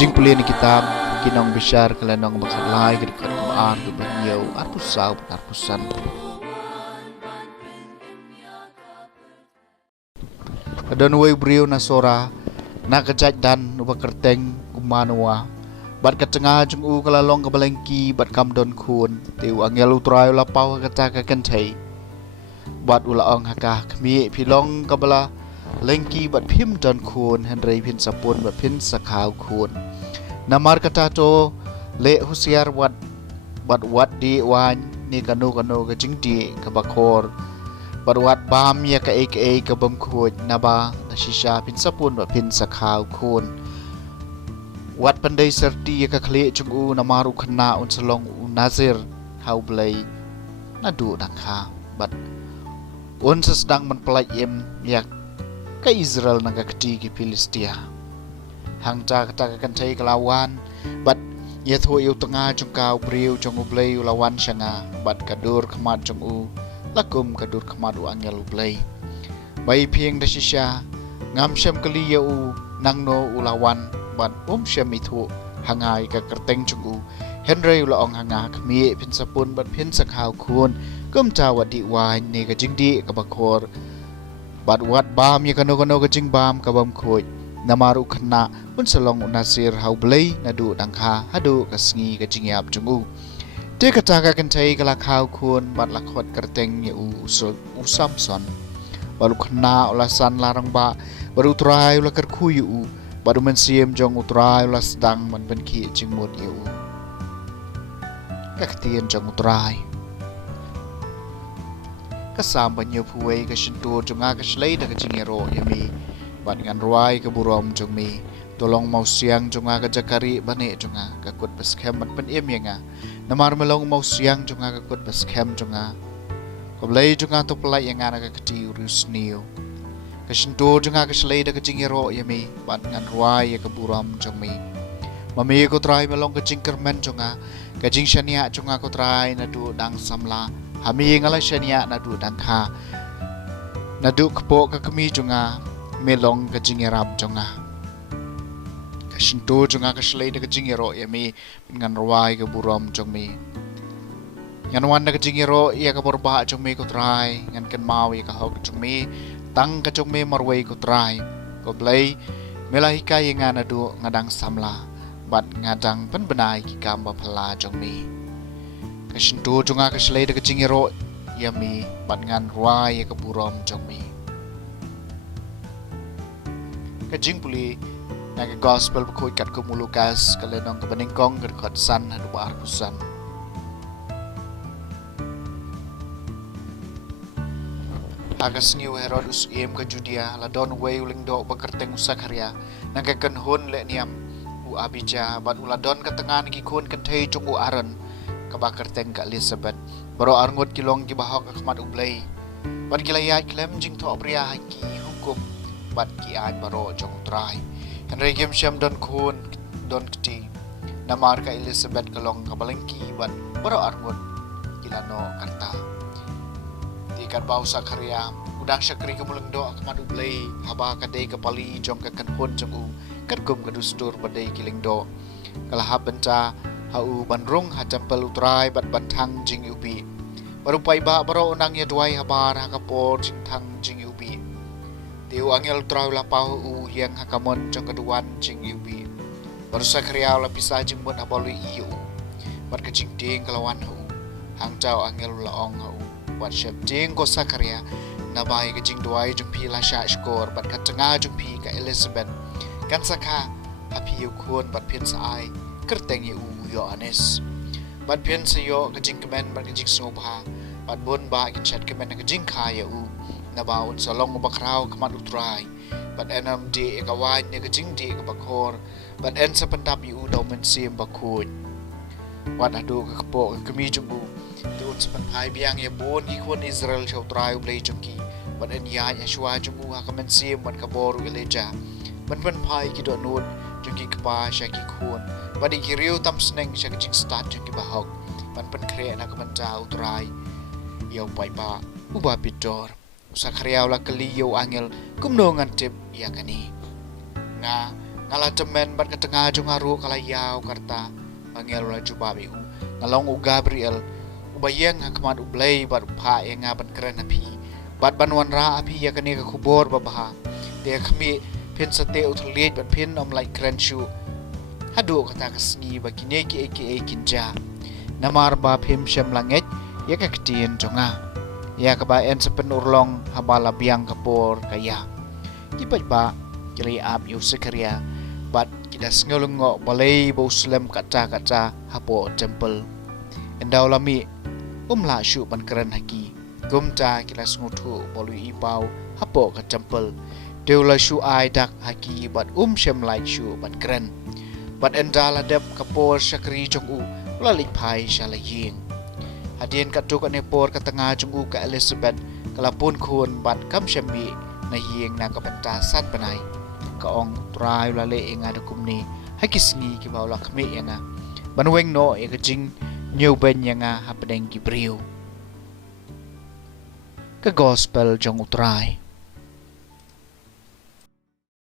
Jingpule ni kitab kinong bisyar kalanong baksalay kadikat kumaan kebanyaw arpusaw arpusan. Kadon way brio na sora nakajat dan ubakerteng umanwa bat katengah jung u kalalong kabalengki bat kamdon kun tiu angel utrayo lapaw kataka kentai bat ulaong hakah kmi pilong kabala lengki bat phim don kun henrei phin sapun bat phin sakhaw kun namar kata to le husiar wat di wan ni kanu ke jingdi ke bakor wat bam ya ka ek ke bam khoj naba nashisha phin sapun bat phin sakhaw kun wat pandai serti ya ka khle chungu namaru khna un salong nazir hau blai nadu dakha bat un sedang menpelai em yak ke Israel naga keti ke Filistia hangja kata kan cai kelawan bat ye tho eu tengah jungkau briu jong ublei ulawan shanga bat kadur khamat jong u lakum kadur khamat u angel ublei bai phieng da shisha ngam shem kali ye u nangno ulawan bat shem ithu hangai ka kerteng jong u henrei ulaong hanga khmi phin sapun bat phin sakhaw khun kum tawadi wan ne ka jingdi ka bakor bat wat bam ye kano ke jing bam ka bam khoj namaru khna un salong unasir hau blei nadu dangkha hadu ka sngi ka jingyap jungu te kata ka kentai kala khaw khun bat lakhot kerteng ye u samson baru khna ulasan larang ba baru trai ula ker khu yu baru mensiem jong utrai ula sedang man benki jingmut yu ka ktien jong utrai kasam banyo puwei ka shintur junga ka shlei da ka jingero yami bat ngan ruai ka burom jungmi tolong mau siang junga ka jakari bane junga ka kut baskem mat pen em yenga namar melong mau siang junga ka kut baskem junga ko blei junga to pelai yenga na ka kti rusnio ka shintur junga ka shlei da ka jingero yami bat ngan ruai ka burom jungmi mami ko try melong ka jingkermen junga ka jing shania junga ko try na du dang samla hami ngala shania nadu dangkha nadu kpo ka kami junga melong ka jingerap junga ka shinto junga ka shlei ka jingero yami ngan rawai ka burom jungmi ngan wan ka jingero ya ka borba jungmi ko try ngan kan mau ya ka hok jungmi tang ka jungmi marwai ko try ko blai melahika yenga nadu ngadang samla bat ngadang pen benai ki kamba phala jungmi kashintu junga ka shlei ka jingero yami bat ngan ruai ka burom jongmi ka jingpuli na ka gospel khoi kat ko mulukas ka lenong ka baningkong ka khot san hadu bar kusan agas niu Herodus em ka Judea la don wei uling do bakerteng usakharia na ka kan hon le niam u abija bat uladon ka tengan ki khon kan thei chung u aran kabakar teng ka Elizabeth baro arngot kilong ki bahok akmat ublei bat kilayat klem jing tho pria ki hukum bat ki aj baro jong trai henry gem sham don khun don kti namar ka Elizabeth kalong kabalengki bat baro arngot kilano karta tikat bau sakharia udang syakri kemuleng do akmat ublei haba kadai ka Palei jong ka kan hon jong u kat gum ka dustur badai kiling do kalah benta hau bandrung ha tempel utrai bat bantang jing ubi baru pai ba baro nang ya duai habar ha kapor jing thang jing ubi tiu angel utrai la pau u yang ha kamon jong kaduan jing ubi baru sakria la pisa jing bon abalu iu bat ka jing ding kalawan hu hang chao angel la ong hu wat shep jing ko sakria na bai ka jing duai jong pi la sha skor bat ka changa jong pi ka Elizabeth kan sakha ha pi u khon bat phin sai kerteng yu Yohanes bat pian sayo ka jing kemen bat ka jing Nohprah bat bon ba ka chat kemen ka jing khaya u na baun salong bakrau kamat utrai bat enam de ka wan ne ka jing de ka bakhor bat en sa pandap yu do men sim bakhun wat adu ka kapo ka kami jung u ti un sepan hai biang ya bon ki kon Israel chau trai blai jung ki wat en ya ya shwa jung u ha kamen sim wat ka boru eleja ban ban pai ki do nut jung ki kpa sha ki khun wat ki riu tam sneng sha ki jing start jung ki bahok ban ban kre na kamen jau trai yau pai ba uba pitor usakriau la kali yau angel kumno ngan tip ya kani nga ngala temen bat ka tengah jung aru kala yau karta angel la juba bi u ngalong u Gabriel ubayeng hakmat ublay bat pha e nga ban kren api bat banwan ra api ya kani ka khubor babaha te khmi pin sate uthlet bat pin om like kren shu hadu kata ka sngi ba kine ki aka kinja namar ba phim shem langet ya ka ktien jonga ya ka ba en sepen urlong habala biang kapor kaya kipat ba kiri ap yu sekria bat kita ngolongo balai Muslim kaca hapo temple endau lami la shu ban keren haki gumta kita ngutu bolu ibau hapo ka temple deula shu ai dak haki bat shem lai shu ban keren bat endala dep kapor syakri jongu lalik pai shalaying hadien katuk ane por ka tengah jongu ka Elizabeth kalapun khun bat kam shemi na ying na ka bentasan banai ka ong trai lale inga da kumni hakisni ki baula khme yanga banweng no e ka jing new ben yanga hapdeng ki brio ka gospel jong utrai